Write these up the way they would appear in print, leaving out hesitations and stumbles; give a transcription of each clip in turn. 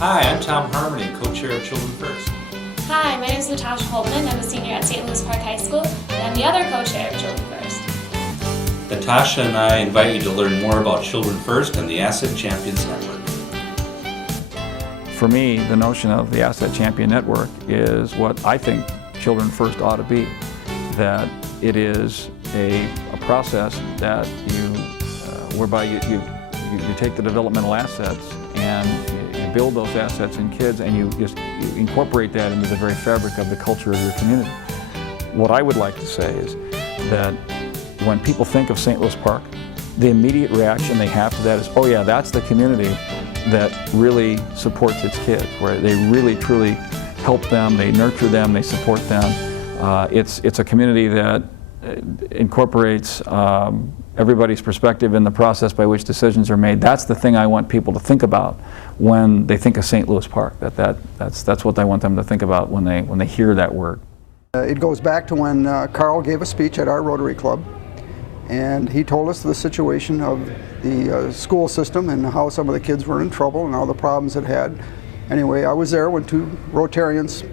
Hi, I'm Tom Harmony, co-chair of Children First. Hi, my name is Natasha Holtman. I'm a senior at St. Louis Park High School, and I'm the other co-chair of Children First. Natasha and I invite you to learn more about Children First and the Asset Champions Network. For me, the notion of the Asset Champion Network is what I think Children First ought to be. That it is a process that whereby you take the developmental assets and you build those assets in kids, and you incorporate that into the very fabric of the culture of your community. What I would like to say is that when people think of St. Louis Park, the immediate reaction they have to that is, oh yeah, that's the community that really supports its kids, where they really truly help them, they nurture them, they support them. It's a community that incorporates everybody's perspective in the process by which decisions are made. That's the thing I want people to think about when they think of St. Louis Park. That's what I want them to think about when they hear that word. It goes back to when Carl gave a speech at our Rotary Club, and he told us the situation of the school system and how some of the kids were in trouble and all the problems it had. Anyway, I was there when two Rotarians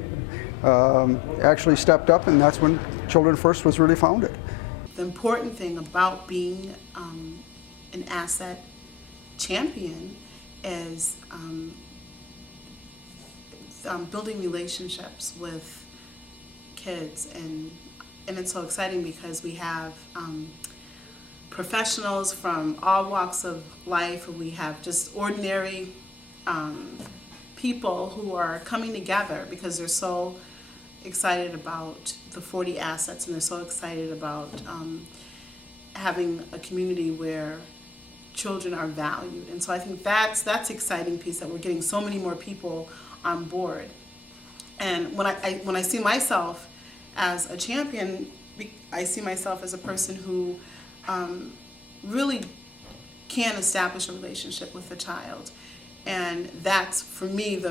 actually stepped up, and that's when Children First was really founded. The important thing about being an asset champion is building relationships with kids, and it's so exciting because we have professionals from all walks of life, and we have just ordinary people who are coming together because they're so excited about the 40 assets, and they're so excited about having a community where children are valued. And so I think that's the exciting piece, that we're getting so many more people on board. And when I see myself as a champion, I see myself as a person who really can establish a relationship with the child. And that's, for me,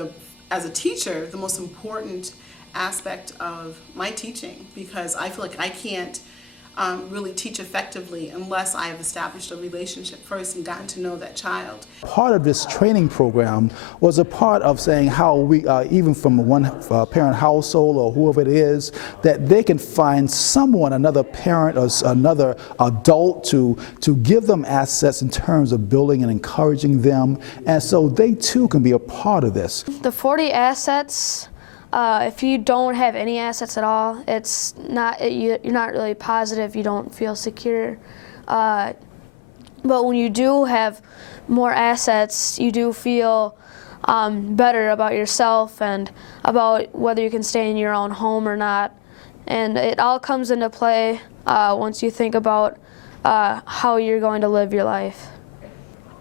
as a teacher, the most important aspect of my teaching, because I feel like I can't really teach effectively unless I have established a relationship first and gotten to know that child. Part of this training program was a part of saying how we, even from one parent household or whoever it is, that they can find someone, another parent or another adult to give them assets in terms of building and encouraging them, and so they too can be a part of this. The 40 assets, if you don't have any assets at all, you're not really positive, you don't feel secure. But when you do have more assets, you do feel better about yourself and about whether you can stay in your own home or not. And it all comes into play once you think about how you're going to live your life.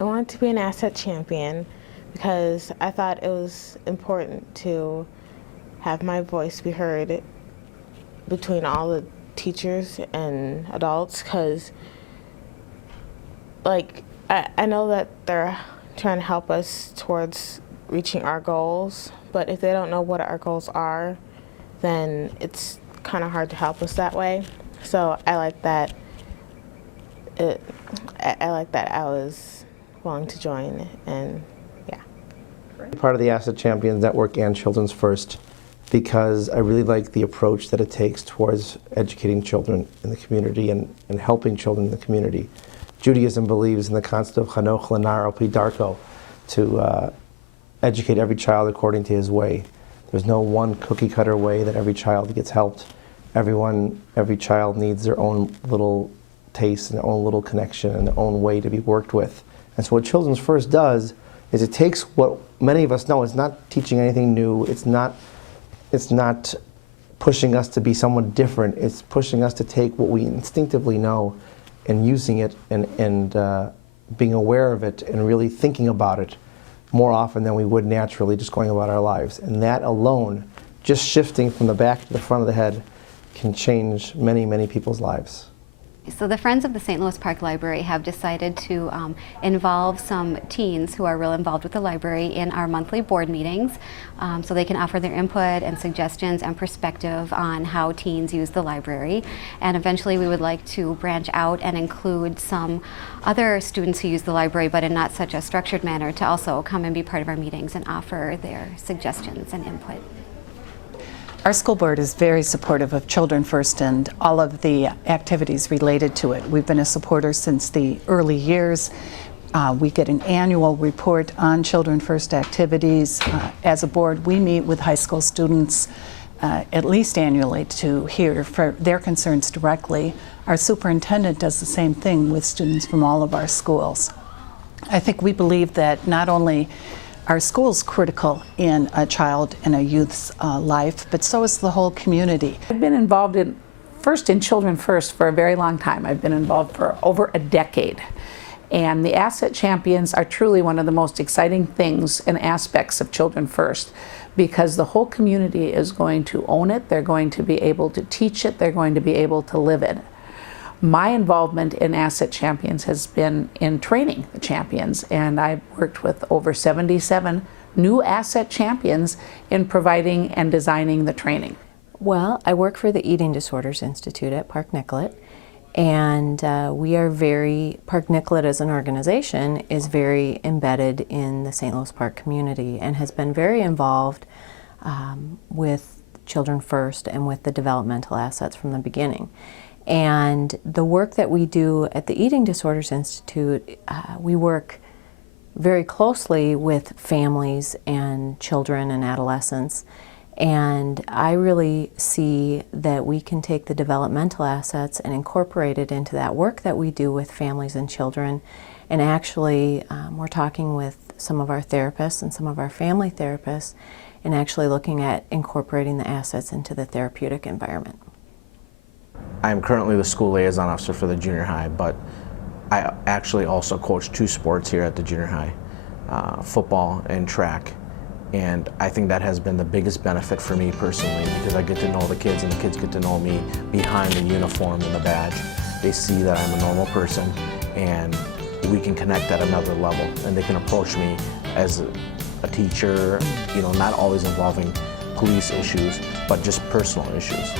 I wanted to be an asset champion because I thought it was important to have my voice be heard between all the teachers and adults, because I know that they're trying to help us towards reaching our goals, but if they don't know what our goals are, then it's kind of hard to help us that way. So I like that I was willing to join, and yeah. Part of the Asset Champions Network and Children's First, because I really like the approach that it takes towards educating children in the community and helping children in the community. Judaism believes in the concept of Chanoch Lanar al Pi Darko, to educate every child according to his way. There's no one cookie cutter way that every child gets helped. Every child needs their own little taste and their own little connection and their own way to be worked with. And so what Children's First does is it takes what many of us know. It's not teaching anything new. It's not pushing us to be someone different. It's pushing us to take what we instinctively know and using it and being aware of it and really thinking about it more often than we would naturally just going about our lives. And that alone, just shifting from the back to the front of the head, can change many, many people's lives. So the Friends of the St. Louis Park Library have decided to involve some teens who are real involved with the library in our monthly board meetings, so they can offer their input and suggestions and perspective on how teens use the library. And eventually we would like to branch out and include some other students who use the library, but in not such a structured manner, to also come and be part of our meetings and offer their suggestions and input. Our school board is very supportive of Children First and all of the activities related to it. We've been a supporter since the early years. We get an annual report on Children First activities. As a board, we meet with high school students at least annually to hear for their concerns directly. Our superintendent does the same thing with students from all of our schools. I think we believe that not only our school's critical in a child and a youth's life, but so is the whole community. I've been involved in Children First for a very long time. I've been involved for over a decade. And the Asset Champions are truly one of the most exciting things and aspects of Children First, because the whole community is going to own it, they're going to be able to teach it, they're going to be able to live it. My involvement in Asset Champions has been in training the champions, and I've worked with over 77 new Asset Champions in providing and designing the training. Well, I work for the Eating Disorders Institute at Park Nicollet, and Park Nicollet as an organization is very embedded in the St. Louis Park community and has been very involved with Children First and with the developmental assets from the beginning. And the work that we do at the Eating Disorders Institute, we work very closely with families and children and adolescents. And I really see that we can take the developmental assets and incorporate it into that work that we do with families and children. And actually, we're talking with some of our therapists and some of our family therapists and actually looking at incorporating the assets into the therapeutic environment. I am currently the school liaison officer for the junior high, but I actually also coach 2 sports here at the junior high, football and track. And I think that has been the biggest benefit for me personally, because I get to know the kids and the kids get to know me behind the uniform and the badge. They see that I'm a normal person and we can connect at another level, and they can approach me as a teacher, not always involving police issues, but just personal issues.